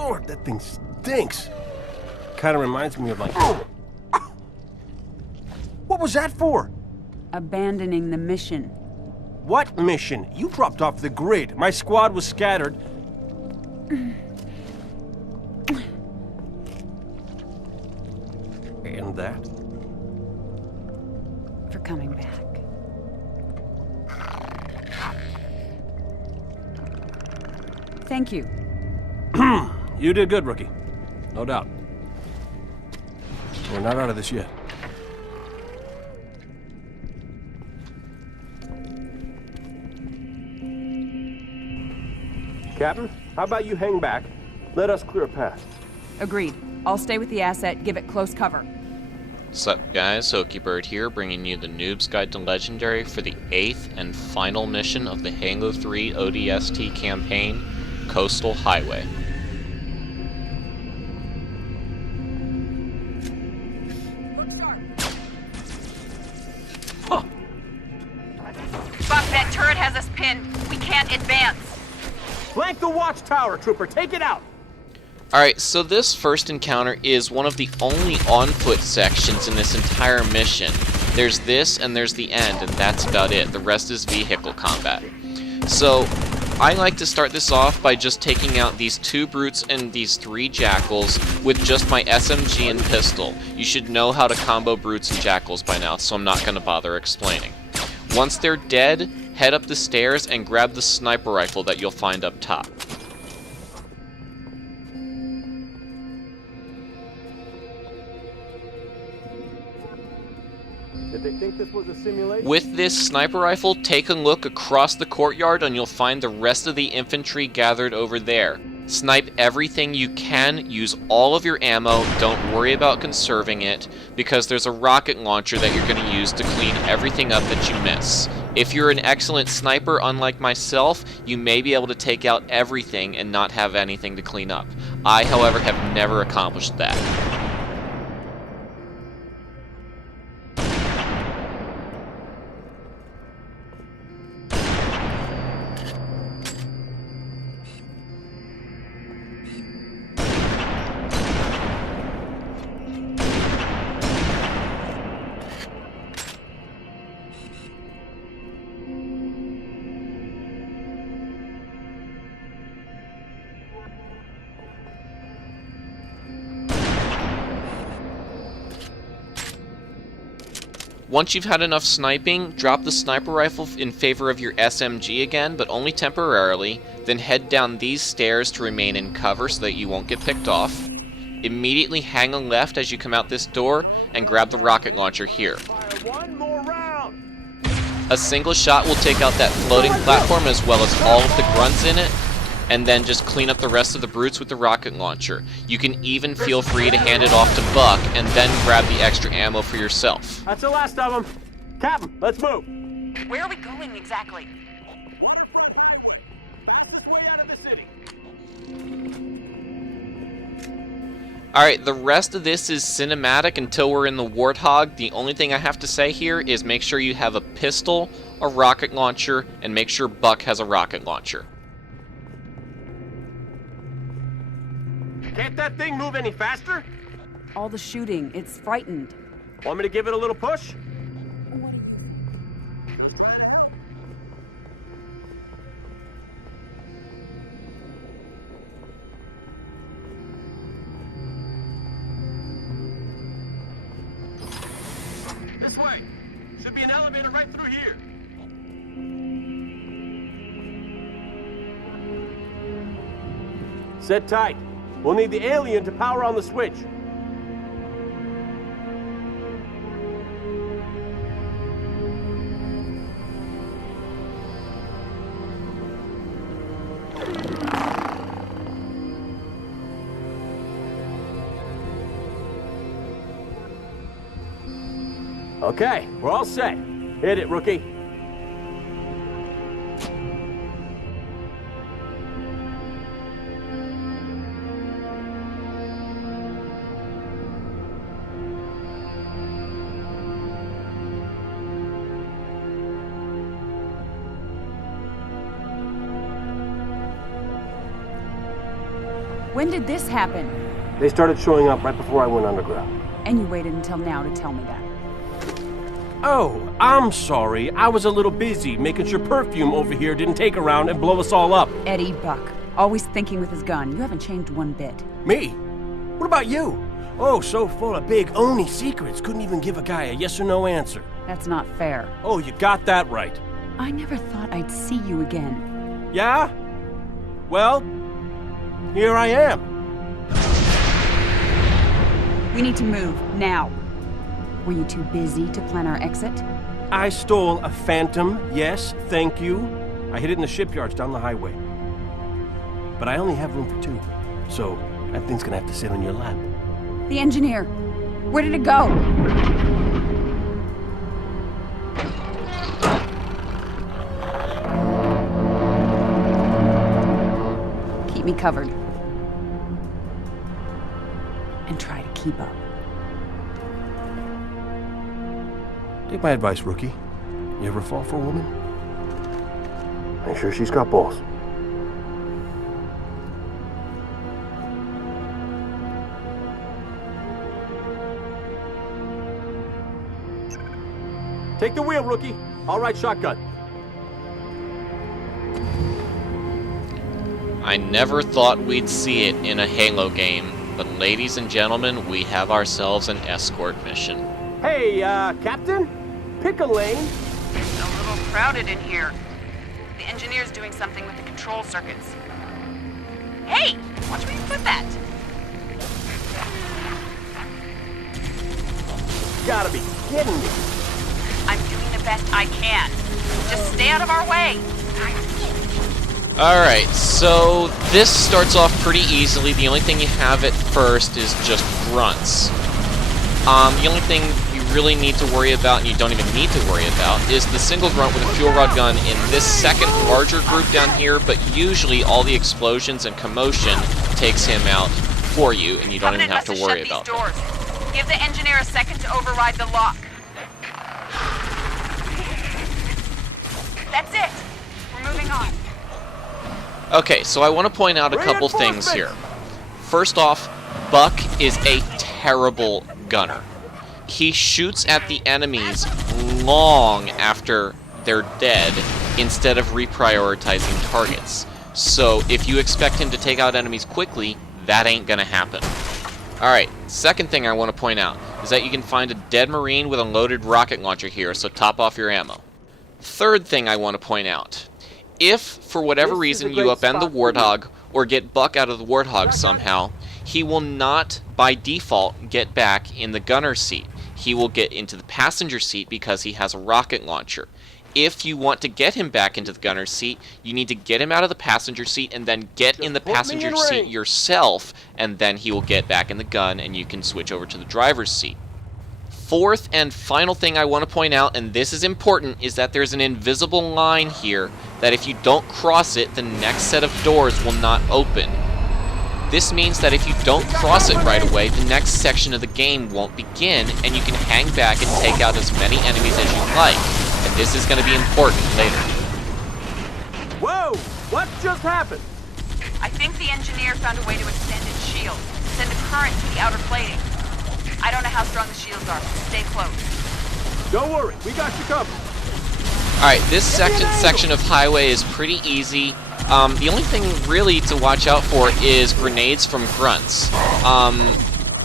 Lord, that thing stinks. Kind of reminds me of like... What was that for? Abandoning the mission. What mission? You dropped off the grid. My squad was scattered. And that? For coming back. Thank you. You did good, rookie. No doubt. We're not out of this yet. Captain, how about you hang back? Let us clear a path. Agreed. I'll stay with the asset, give it close cover. What's up, guys? Bird here, bringing you the Noob's Guide to Legendary for the 8th and final mission of the Halo 3 ODST campaign, Coastal Highway. Look sharp. Huh. Buck, that turret has us pinned. We can't advance. Flank the watchtower, trooper. Take it out. Alright, so this first encounter is one of the only on-foot sections in this entire mission. There's this and there's the end, and that's about it. The rest is vehicle combat. So, I like to start this off by just taking out these 2 brutes and these 3 jackals with just my SMG and pistol. You should know how to combo brutes and jackals by now, so I'm not going to bother explaining. Once they're dead, head up the stairs and grab the sniper rifle that you'll find up top. Did they think this was a simulation? With this sniper rifle, take a look across the courtyard and you'll find the rest of the infantry gathered over there. Snipe everything you can, use all of your ammo, don't worry about conserving it, because there's a rocket launcher that you're going to use to clean everything up that you miss. If you're an excellent sniper, unlike myself, you may be able to take out everything and not have anything to clean up. I, however, have never accomplished that. Once you've had enough sniping, drop the sniper rifle in favor of your SMG again, but only temporarily, then head down these stairs to remain in cover so that you won't get picked off. Immediately hang a left as you come out this door, and grab the rocket launcher here. Fire one more round. A single shot will take out that floating platform as well as all of the grunts in it, and then just clean up the rest of the brutes with the rocket launcher. You can even feel free to hand it off to Buck and then grab the extra ammo for yourself. That's the last of them. Captain, let's move. Where are we going exactly? Fastest way out of the city. Alright, the rest of this is cinematic until we're in the Warthog. The only thing I have to say here is make sure you have a pistol, a rocket launcher, and make sure Buck has a rocket launcher. Can't that thing move any faster? All the shooting, it's frightened. Want me to give it a little push? This way. Should be an elevator right through here. Sit tight. We'll need the alien to power on the switch. Okay, we're all set. Hit it, rookie. When did this happen? They started showing up right before I went underground. And you waited until now to tell me that. Oh, I'm sorry. I was a little busy making sure Perfume over here didn't take around and blow us all up. Eddie Buck, always thinking with his gun. You haven't changed one bit. Me? What about you? Oh, so full of big Oni secrets, couldn't even give a guy a yes or no answer. That's not fair. Oh, you got that right. I never thought I'd see you again. Yeah? Well, here I am. We need to move, now. Were you too busy to plan our exit? I stole a Phantom, yes, thank you. I hid it in the shipyards down the highway. But I only have room for 2, so that thing's gonna have to sit on your lap. The engineer. Where did it go? Keep me covered. And try to keep up. Take my advice, rookie. You ever fall for a woman? Make sure she's got balls. Take the wheel, rookie. All right, shotgun. I never thought we'd see it in a Halo game, but ladies and gentlemen, we have ourselves an escort mission. Hey, Captain? Pick a lane. It's a little crowded in here. The engineer's doing something with the control circuits. Hey! Watch where you put that! Gotta be kidding me. I'm doing the best I can. Just stay out of our way. Alright, so this starts off pretty easily. The only thing you have at first is just grunts. The only thing you really need to worry about, and you don't even need to worry about, is the single grunt with a fuel rod gun in this second larger group down here, but usually all the explosions and commotion takes him out for you, and you don't even have to worry about it. Give the engineer a second to override the lock. That's it. We're moving on. Okay, so I want to point out a couple things here. First off, Buck is a terrible gunner. He shoots at the enemies long after they're dead instead of reprioritizing targets. So if you expect him to take out enemies quickly, that ain't gonna happen. Alright, second thing I want to point out is that you can find a dead Marine with a loaded rocket launcher here, so top off your ammo. Third thing I want to point out, if for whatever reason you upend the Warthog or get Buck out of the Warthog somehow, he will not by default get back in the gunner seat. He will get into the passenger seat because he has a rocket launcher. If you want to get him back into the gunner seat, you need to get him out of the passenger seat and then get in the passenger seat yourself, and then he will get back in the gun and you can switch over to the driver's seat. Fourth and final thing I want to point out, and this is important, is that there's an invisible line here that if you don't cross it, the next set of doors will not open. This means that if you don't cross it right away, the next section of the game won't begin, and you can hang back and take out as many enemies as you like. And this is going to be important later. Whoa! What just happened? I think the engineer found a way to extend its shield, send a current to the outer plating. I don't know how strong the shields are. Stay close. Don't worry, we got you covered. Alright, this section of highway is pretty easy. The only thing really to watch out for is grenades from grunts.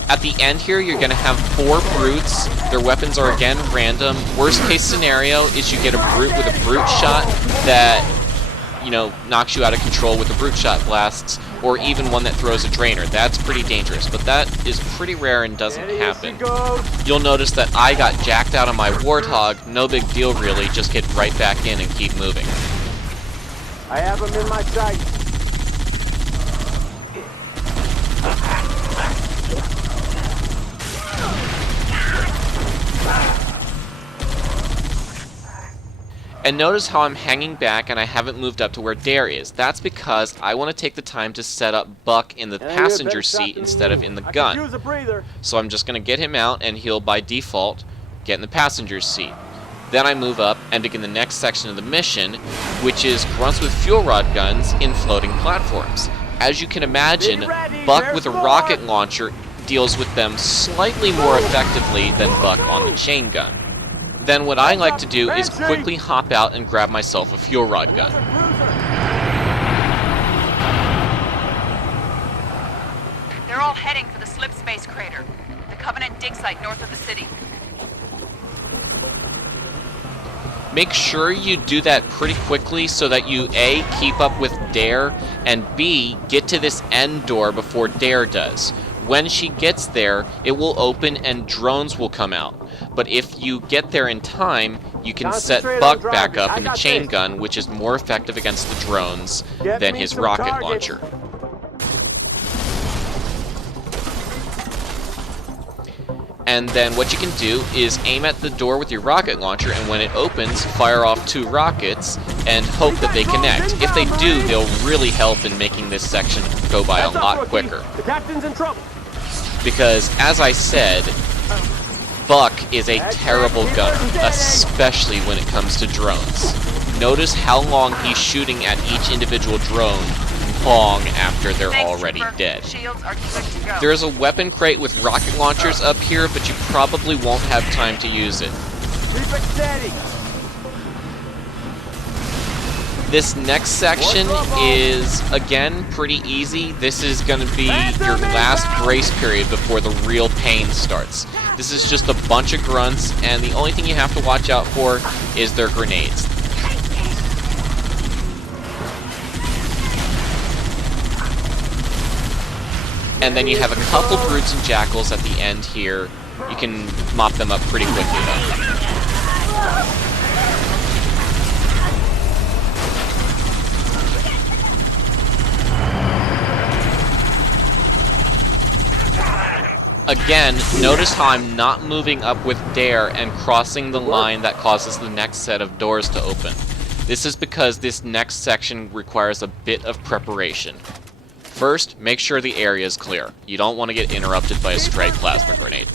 At the end here, you're going to have 4 brutes. Their weapons are again random. Worst case scenario is you get a brute with a brute shot that, you know, knocks you out of control with the brute shot blasts, or even one that throws a drainer. That's pretty dangerous, but that is pretty rare and doesn't happen. You'll notice that I got jacked out of my Warthog. No big deal really, just get right back in and keep moving. I have him in my sight. And notice how I'm hanging back and I haven't moved up to where Dare is. That's because I want to take the time to set up Buck in the passenger seat instead of in the gun. So I'm just going to get him out and he'll by default get in the passenger seat. Then I move up and begin the next section of the mission, which is grunts with fuel rod guns in floating platforms. As you can imagine, Buck with a rocket launcher deals with them slightly more effectively than Buck on the chain gun. Then what I like to do is quickly hop out and grab myself a fuel rod gun. They're all heading for the slip space crater, the Covenant dig site north of the city. Make sure you do that pretty quickly so that you A, keep up with Dare, and B, get to this end door before Dare does. When she gets there, it will open and drones will come out. But if you get there in time, you can set Buck back up in the chain gun, which is more effective against the drones than his rocket launcher. And then what you can do is aim at the door with your rocket launcher, and when it opens, fire off 2 rockets and hope that they connect. If they do, they'll really help in making this section go by a lot quicker. The captain's in trouble. Because, as I said, Buck is a terrible gunner, especially when it comes to drones. Notice how long he's shooting at each individual drone long after they're already dead. Shields are good to go. There is a weapon crate with rocket launchers up here, but you probably won't have time to use it. Keep it steady. This next section is, again, pretty easy. This is going to be your last grace period before the real pain starts. This is just a bunch of grunts, and the only thing you have to watch out for is their grenades. And then you have a couple brutes and jackals at the end here. You can mop them up pretty quickly, though. Again, notice how I'm not moving up with Dare and crossing the line that causes the next set of doors to open. This is because this next section requires a bit of preparation. First, make sure the area is clear. You don't want to get interrupted by a stray plasma grenade.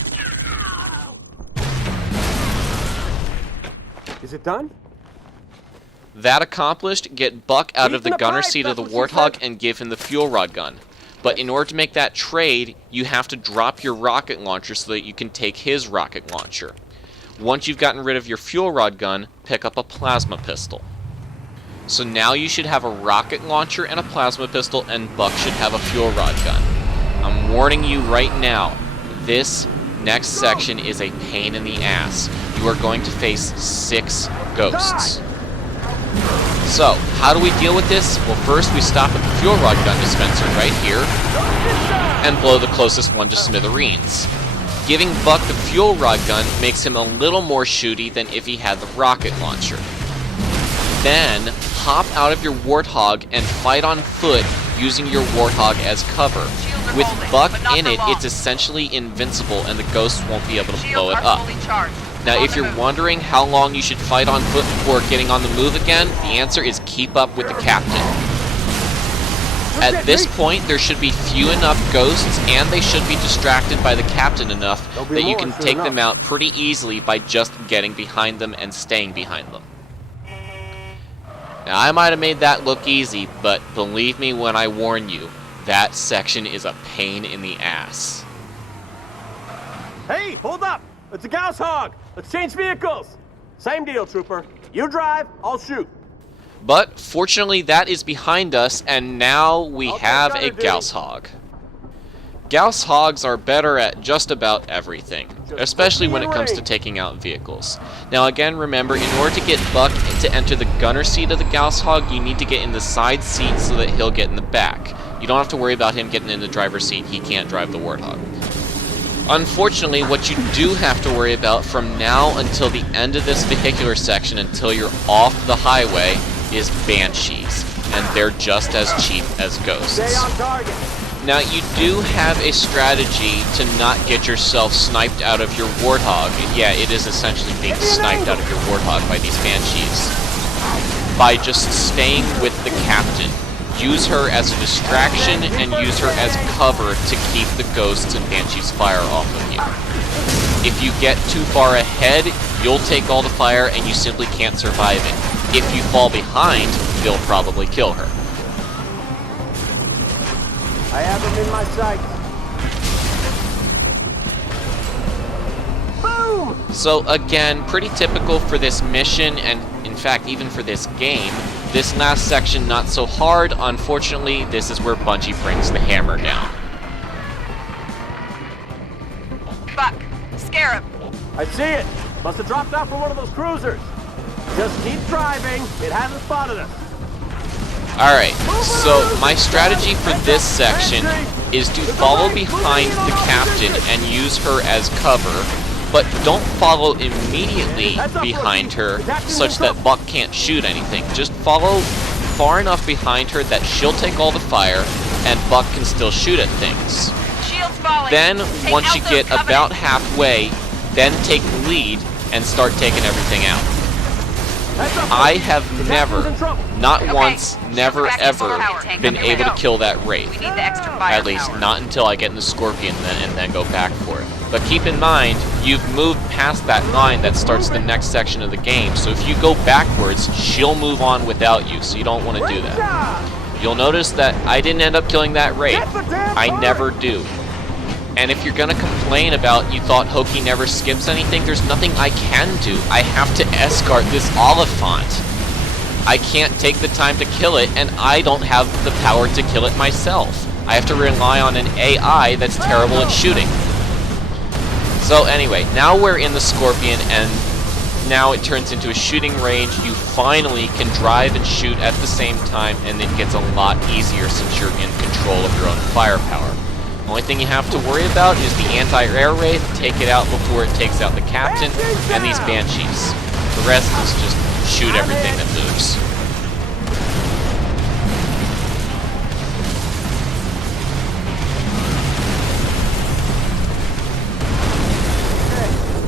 Is it done? That accomplished, get Buck out of the gunner seat of the Warthog and give him the fuel rod gun. But in order to make that trade, you have to drop your rocket launcher so that you can take his rocket launcher. Once you've gotten rid of your fuel rod gun, pick up a plasma pistol. So now you should have a rocket launcher and a plasma pistol, and Buck should have a fuel rod gun. I'm warning you right now, this next section is a pain in the ass. You are going to face 6 ghosts. So, how do we deal with this? Well, first we stop at the fuel rod gun dispenser right here, and blow the closest one to smithereens. Giving Buck the fuel rod gun makes him a little more shooty than if he had the rocket launcher. Then, hop out of your Warthog and fight on foot using your Warthog as cover. With Buck in it, it's essentially invincible and the ghosts won't be able to blow it up. Now, if you're wondering how long you should fight on foot before getting on the move again, the answer is keep up with the captain. At this point, there should be few enough ghosts, and they should be distracted by the captain enough that you can take them out pretty easily by just getting behind them and staying behind them. Now, I might have made that look easy, but believe me when I warn you, that section is a pain in the ass. Hey, hold up! It's a Gauss Hog! Let's change vehicles! Same deal, Trooper. You drive, I'll shoot. But, fortunately, that is behind us, and now we have a Gauss Hog. Gauss Hogs are better at just about everything, especially when it comes to taking out vehicles. Now again, remember, in order to get Buck to enter the gunner seat of the Gauss Hog, you need to get in the side seat so that he'll get in the back. You don't have to worry about him getting in the driver's seat, he can't drive the Warthog. Unfortunately, what you do have to worry about from now until the end of this vehicular section, until you're off the highway, is Banshees, and they're just as cheap as ghosts. Stay on target. Now, you do have a strategy to not get yourself sniped out of your Warthog. Yeah, it is essentially being sniped out of your Warthog by these Banshees. By just staying with the captain. Use her as a distraction and use her as cover to keep the ghosts and Banshees' fire off of you. If you get too far ahead, you'll take all the fire and you simply can't survive it. If you fall behind, they'll probably kill her. I have him in my sights. Boom! So again, pretty typical for this mission, and in fact even for this game. This last section not so hard. Unfortunately, this is where Banshee brings the hammer down. Buck, scare him. I see it. Must have dropped out from one of those cruisers. Just keep driving. It hasn't spotted us. Alright, so my strategy for this section is to follow behind the captain and use her as cover, but don't follow immediately behind her such that Buck can't shoot anything. Just follow far enough behind her that she'll take all the fire and Buck can still shoot at things. Shield's falling. Then, Take once out you those get Covenant. about halfway, then take the lead and start taking everything out. I have never, not Okay, once, shield never back to ever full power. been Here we able to go. kill that Wraith. We need the extra firepower. At least not until I get in the Scorpion and then go back for it. But keep in mind, you've moved past that line that starts the next section of the game, so if you go backwards, she'll move on without you, so you don't want to do that. You'll notice that I didn't end up killing that Wraith. I never do. And if you're gonna complain about you thought Hoki never skips anything, there's nothing I can do. I have to escort this Oliphant. I can't take the time to kill it, and I don't have the power to kill it myself. I have to rely on an AI that's terrible at shooting. So anyway, now we're in the Scorpion, and now it turns into a shooting range. You finally can drive and shoot at the same time, and it gets a lot easier since you're in control of your own firepower. The only thing you have to worry about is the anti-air Wraith. Take it out before it takes out the captain, and these Banshees. The rest is just shoot everything that moves.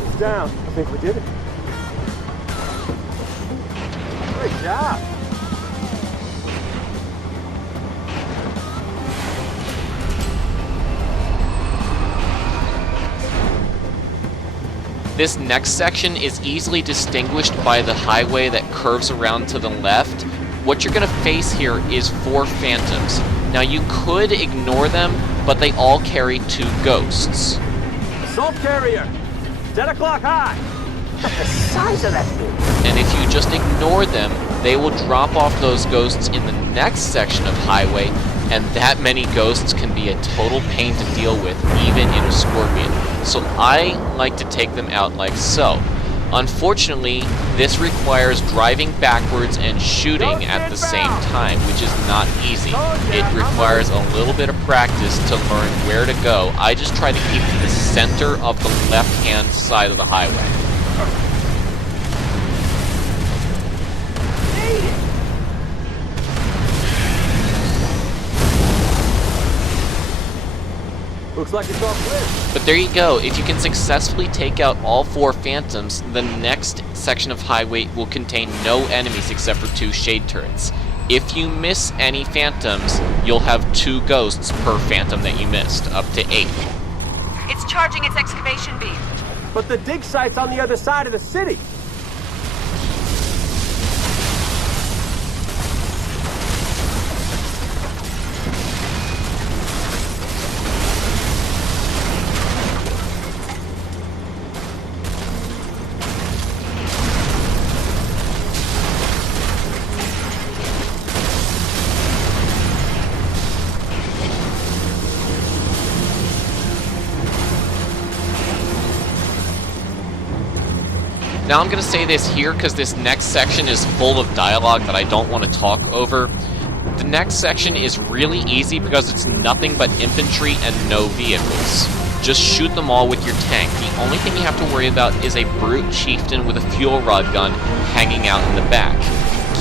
It's down. I think we did it. Great job. This next section is easily distinguished by the highway that curves around to the left. What you're going to face here is 4 Phantoms. Now you could ignore them, but they all carry 2 ghosts. Assault carrier. 10 o'clock high. The size of that thing. And if you just ignore them, they will drop off those ghosts in the next section of highway, and that many ghosts can be a total pain to deal with, even in a Scorpion. So I like to take them out like so. Unfortunately, this requires driving backwards and shooting at the same time, which is not easy. It requires a little bit of practice to learn where to go. I just try to keep to the center of the left-hand side of the highway. Looks like it's all clear. But there you go. If you can successfully take out all 4 Phantoms, the next section of highway will contain no enemies except for 2 shade turrets. If you miss any Phantoms, you'll have 2 ghosts per Phantom that you missed, up to 8. It's charging its excavation beam. But the dig site's on the other side of the city. Now I'm going to say this here because this next section is full of dialogue that I don't want to talk over. The next section is really easy because it's nothing but infantry and no vehicles. Just shoot them all with your tank. The only thing you have to worry about is a brute chieftain with a fuel rod gun hanging out in the back.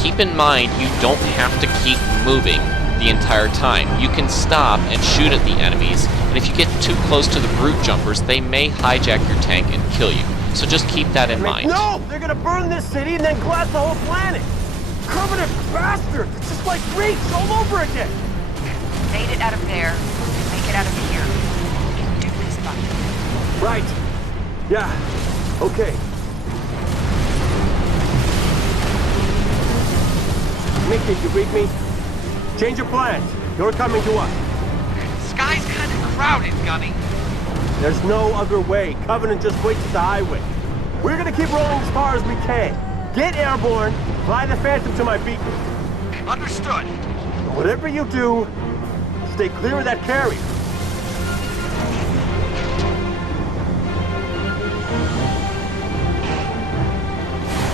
Keep in mind, you don't have to keep moving the entire time. You can stop and shoot at the enemies, and if you get too close to the brute jumpers, they may hijack your tank and kill you. So just keep that in mind. No! They're gonna burn this city and then glass the whole planet! Covenant bastards! It's just like Greeks all over again! Bait it out of there. Make it out of here. You can do this, Buck. Right. Yeah. Okay. Mickey, you read me? Change your plans. You're coming to us. crowded, Gunny. There's no other way. Covenant just waits at the highway. We're gonna keep rolling as far as we can. Get airborne, fly the Phantom to my beacon. Understood. And whatever you do, stay clear of that carrier.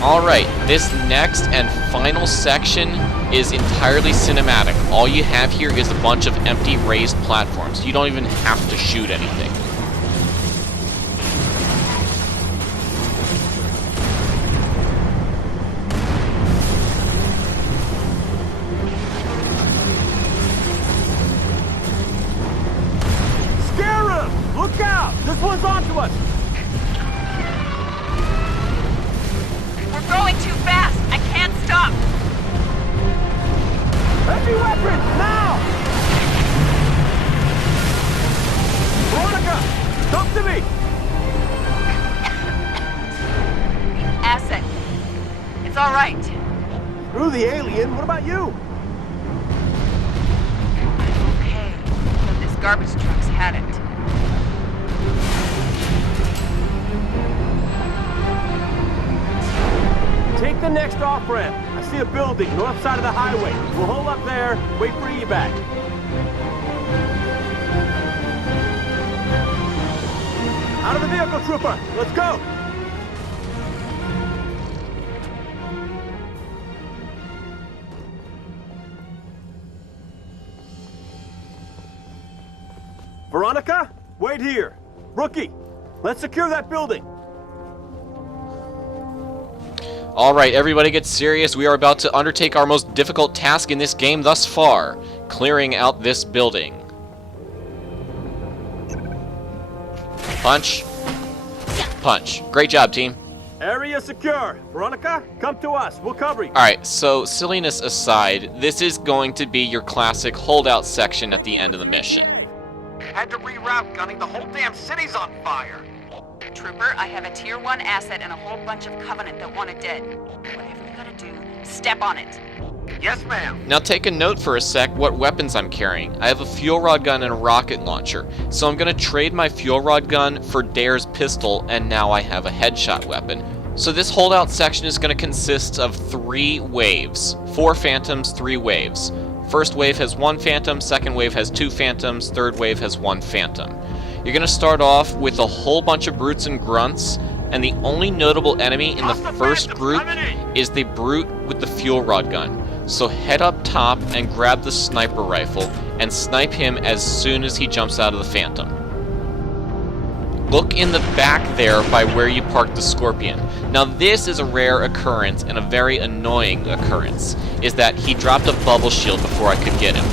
Alright, this next and final section is entirely cinematic. All you have here is a bunch of empty raised platforms. You don't even have to shoot anything. Scarab! Look out! This one's onto us! We're going too fast. I can't stop. Heavy weapons, now! Veronica, come to me! Asset. It's all right. Screw the alien, what about you? Okay, but this garbage truck's had it. Take the next off-ramp. I see a building, north side of the highway. We'll hold up there, wait for evac. Out of the vehicle, trooper! Let's go! Veronica, wait here. Rookie, let's secure that building. Alright, everybody get serious. We are about to undertake our most difficult task in this game thus far. Clearing out this building. Punch. Punch. Great job, team. Area secure. Veronica, come to us. We'll cover you. Alright, so silliness aside, this is going to be your classic holdout section at the end of the mission. Had to reroute, Gunny. The whole damn city's on fire. Trooper, I have a Tier 1 asset and a whole bunch of Covenant that want it dead. Whatever you gotta do, step on it. Yes, ma'am. Now take a note for a sec what weapons I'm carrying. I have a fuel rod gun and a rocket launcher, so I'm going to trade my fuel rod gun for Dare's pistol, and now I have a headshot weapon. So this holdout section is going to consist of 3 waves. 4 Phantoms, 3 waves. First wave has 1 Phantom, second wave has 2 Phantoms, third wave has 1 Phantom. You're going to start off with a whole bunch of brutes and grunts, and the only notable enemy in the first group is the brute with the fuel rod gun. So head up top and grab the sniper rifle and snipe him as soon as he jumps out of the Phantom. Look in the back there by where you parked the Scorpion. Now this is a rare occurrence and a very annoying occurrence, is that he dropped a bubble shield before I could get him.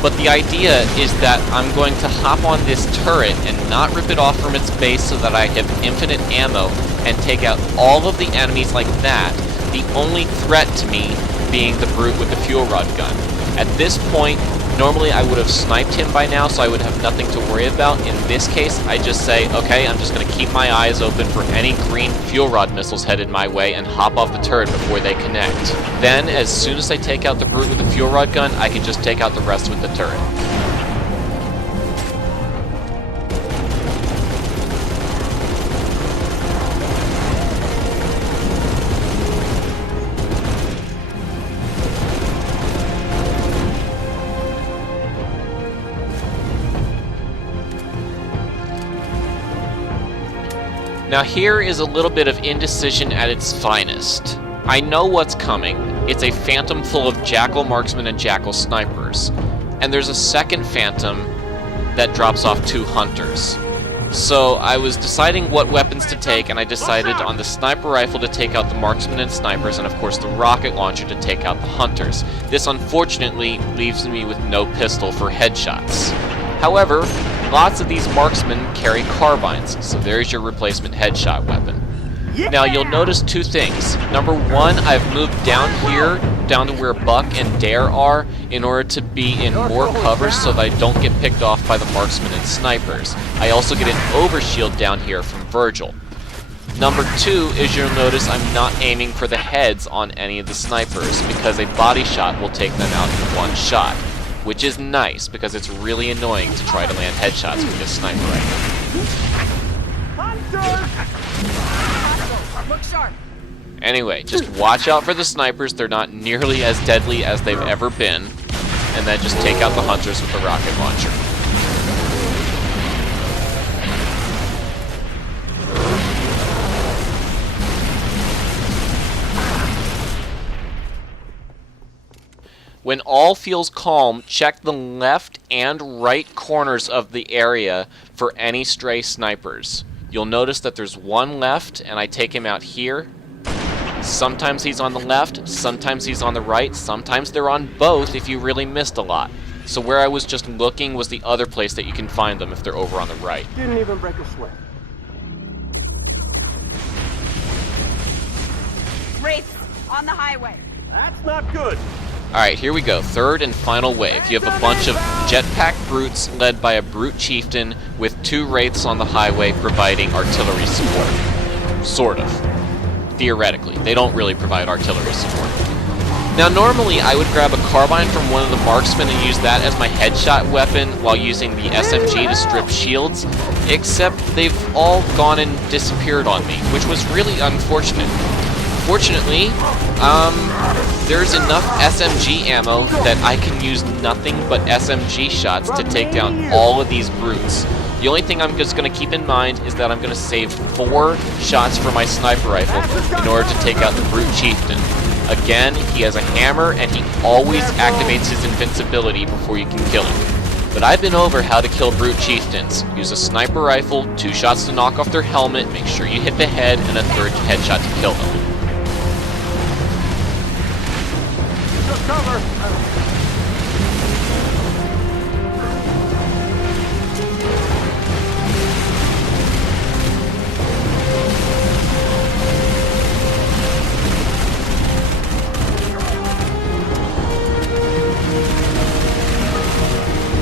But the idea is that I'm going to hop on this turret and not rip it off from its base so that I have infinite ammo and take out all of the enemies like that, the only threat to me being the brute with the fuel rod gun. At this point, normally I would have sniped him by now, so I would have nothing to worry about. In this case, I just say, okay, I'm just going to keep my eyes open for any green fuel rod missiles headed my way and hop off the turret before they connect. Then, as soon as I take out the brute with the fuel rod gun, I can just take out the rest with the turret. Now here is a little bit of indecision at its finest. I know what's coming. It's a Phantom full of Jackal marksmen and Jackal snipers. And there's a second Phantom that drops off 2 hunters. So I was deciding what weapons to take, and I decided on the sniper rifle to take out the marksmen and snipers, and of course the rocket launcher to take out the hunters. This unfortunately leaves me with no pistol for headshots. However, lots of these marksmen carry carbines, so there's your replacement headshot weapon. Yeah! Now you'll notice 2 things. Number 1, I've moved down here, down to where Buck and Dare are, in order to be in more cover so that I don't get picked off by the marksmen and snipers. I also get an overshield down here from Virgil. Number 2 is you'll notice I'm not aiming for the heads on any of the snipers, because a body shot will take them out in 1 shot. which is nice because it's really annoying to try to land headshots with this sniper rifle. Look sharp. Anyway, just watch out for the snipers. They're not nearly as deadly as they've ever been. And then just take out the hunters with the rocket launcher. When all feels calm, check the left and right corners of the area for any stray snipers. You'll notice that there's one left, and I take him out here. Sometimes he's on the left, sometimes he's on the right, sometimes they're on both if you really missed a lot. So where I was just looking was the other place that you can find them if they're over on the right. Didn't even break a sweat. Wraiths, on the highway. That's not good. Alright, here we go. Third and final wave. You have a bunch of jetpack brutes led by a brute chieftain with 2 wraiths on the highway providing artillery support. Sort of. Theoretically. They don't really provide artillery support. Now normally I would grab a carbine from one of the marksmen and use that as my headshot weapon while using the SMG to strip shields, except they've all gone and disappeared on me, which was really unfortunate. Fortunately, there's enough SMG ammo that I can use nothing but SMG shots to take down all of these brutes. The only thing I'm just going to keep in mind is that I'm going to save 4 shots for my sniper rifle in order to take out the brute chieftain. Again, he has a hammer and he always activates his invincibility before you can kill him. But I've been over how to kill brute chieftains. Use a sniper rifle, 2 shots to knock off their helmet, make sure you hit the head, and a 3rd headshot to kill them. Cover.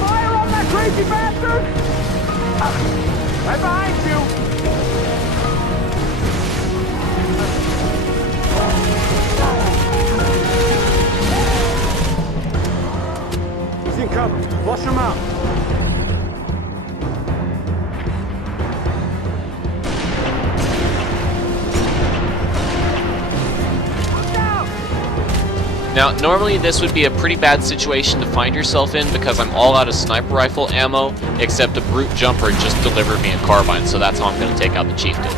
Fire on that crazy bastard! Right behind you! He's in cover. Flush him out. Now, normally this would be a pretty bad situation to find yourself in because I'm all out of sniper rifle ammo, except a brute jumper just delivered me a carbine, so that's how I'm going to take out the chieftain.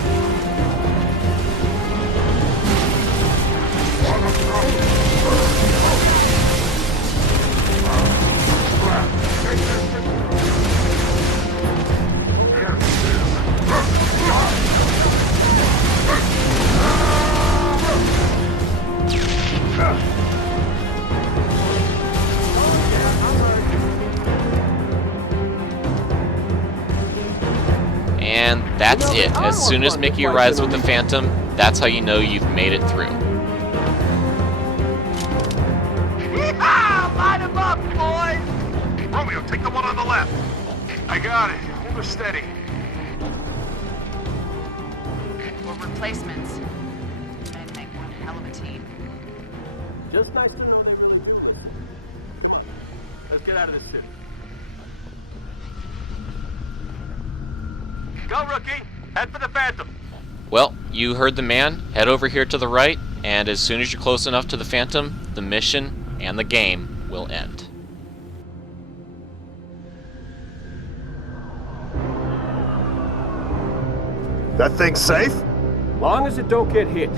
And that's it. As soon as Mickey arrives with the Phantom, that's how you know you've made it through. Yeehaw! Line him up, boys! Romeo, take the one on the left. I got it. Hold her steady. Or replacements. They'd make one hell of a team. Just nice to know. Let's get out of this city. Go, rookie! Head for the Phantom! Well, you heard the man. Head over here to the right, and as soon as you're close enough to the Phantom, the mission and the game will end. That thing safe? Long as it don't get hit.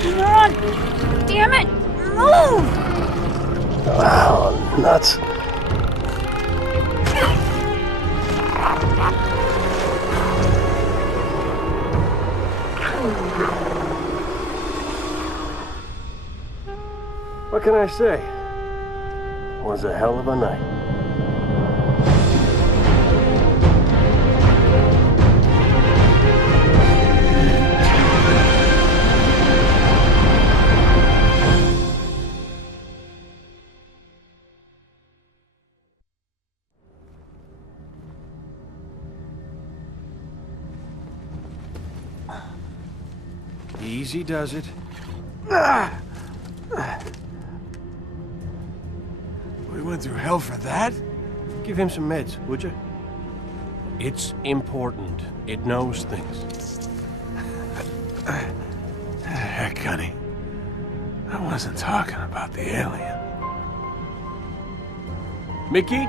Come on! Damn it! Move! Wow, nuts. What can I say? It was a hell of a night. Easy does it. We went through hell for that? Give him some meds, would you? It's important. It knows things. Heck, honey. I wasn't talking about the alien. Mickey,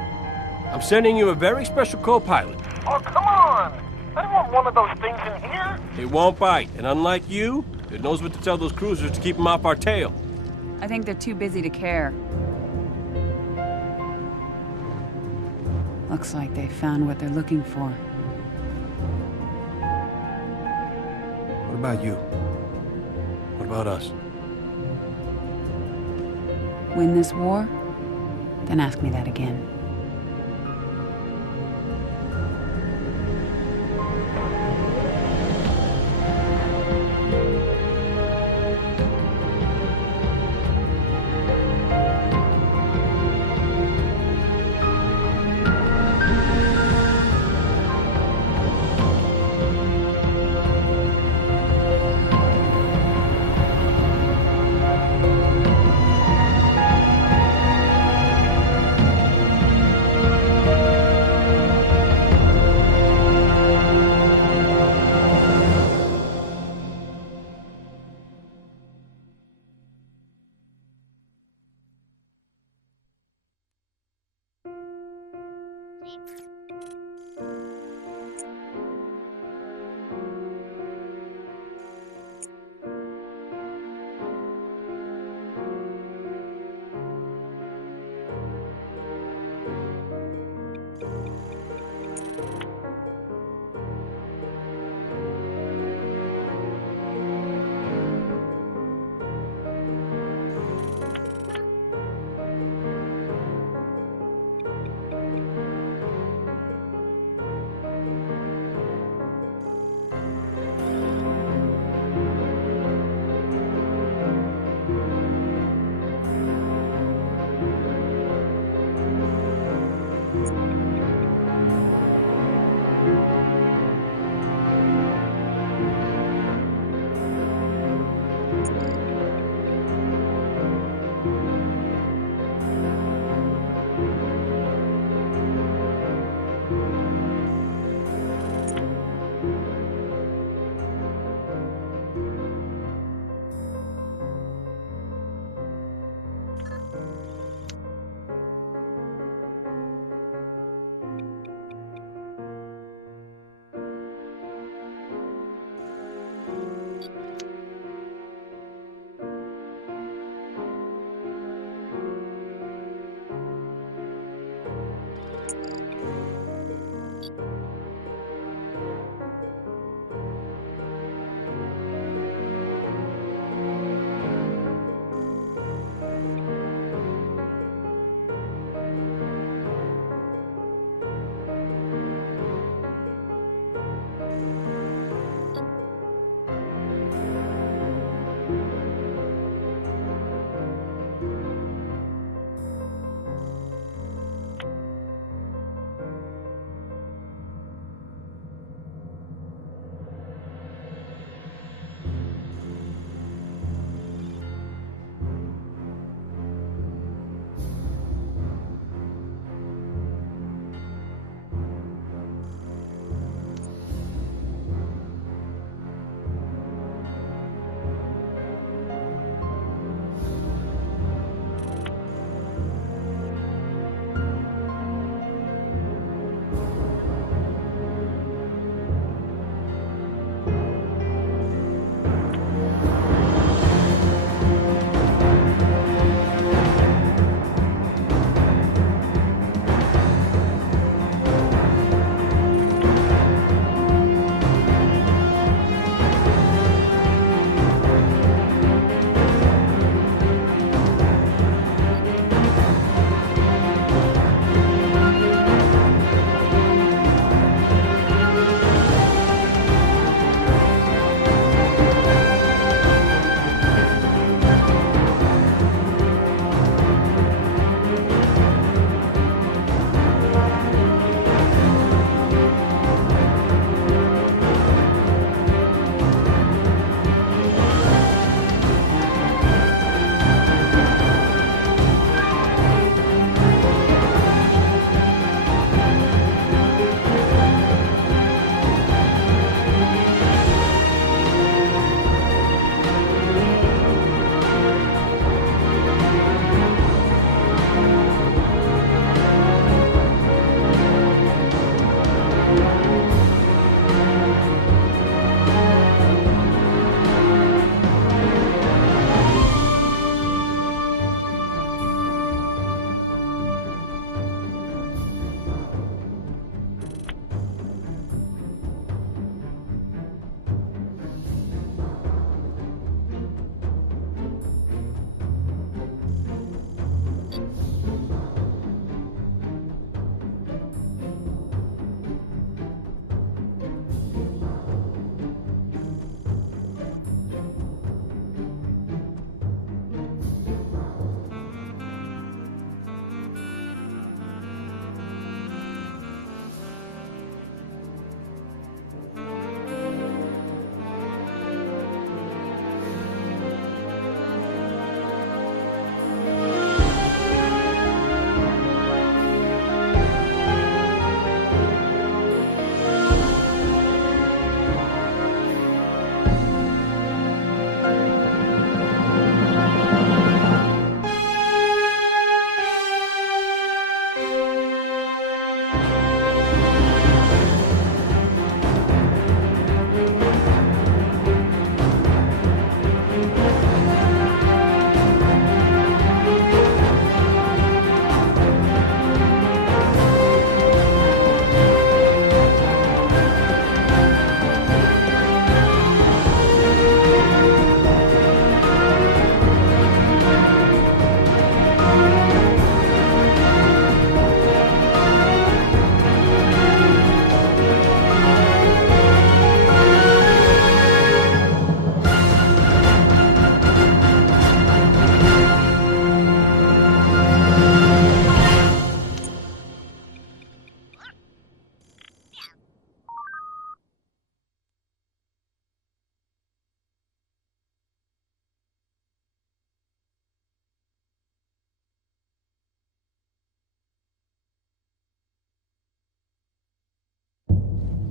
I'm sending you a very special co-pilot. Oh, come on! I don't want one of those things in here. It won't bite, and unlike you, it knows what to tell those cruisers to keep them off our tail. I think they're too busy to care. Looks like they found what they're looking for. What about you? What about us? Win this war? Then ask me that again.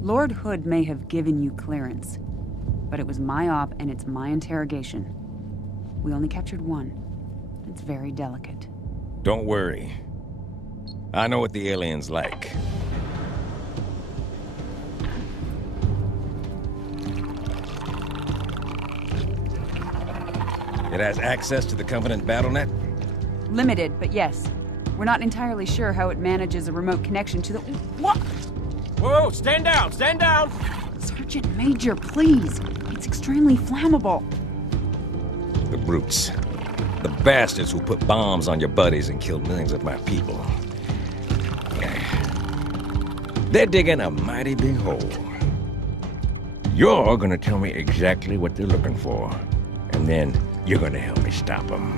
Lord Hood may have given you clearance, but it was my op and it's my interrogation. We only captured one. It's very delicate. Don't worry. I know what the alien's like. It has access to the Covenant BattleNet? Limited, but yes. We're not entirely sure how it manages a remote connection to the... What? Whoa, stand down, stand down! Sergeant Major, please. It's extremely flammable. The brutes. The bastards who put bombs on your buddies and killed millions of my people. They're digging a mighty big hole. You're gonna tell me exactly what they're looking for, and then you're gonna help me stop them.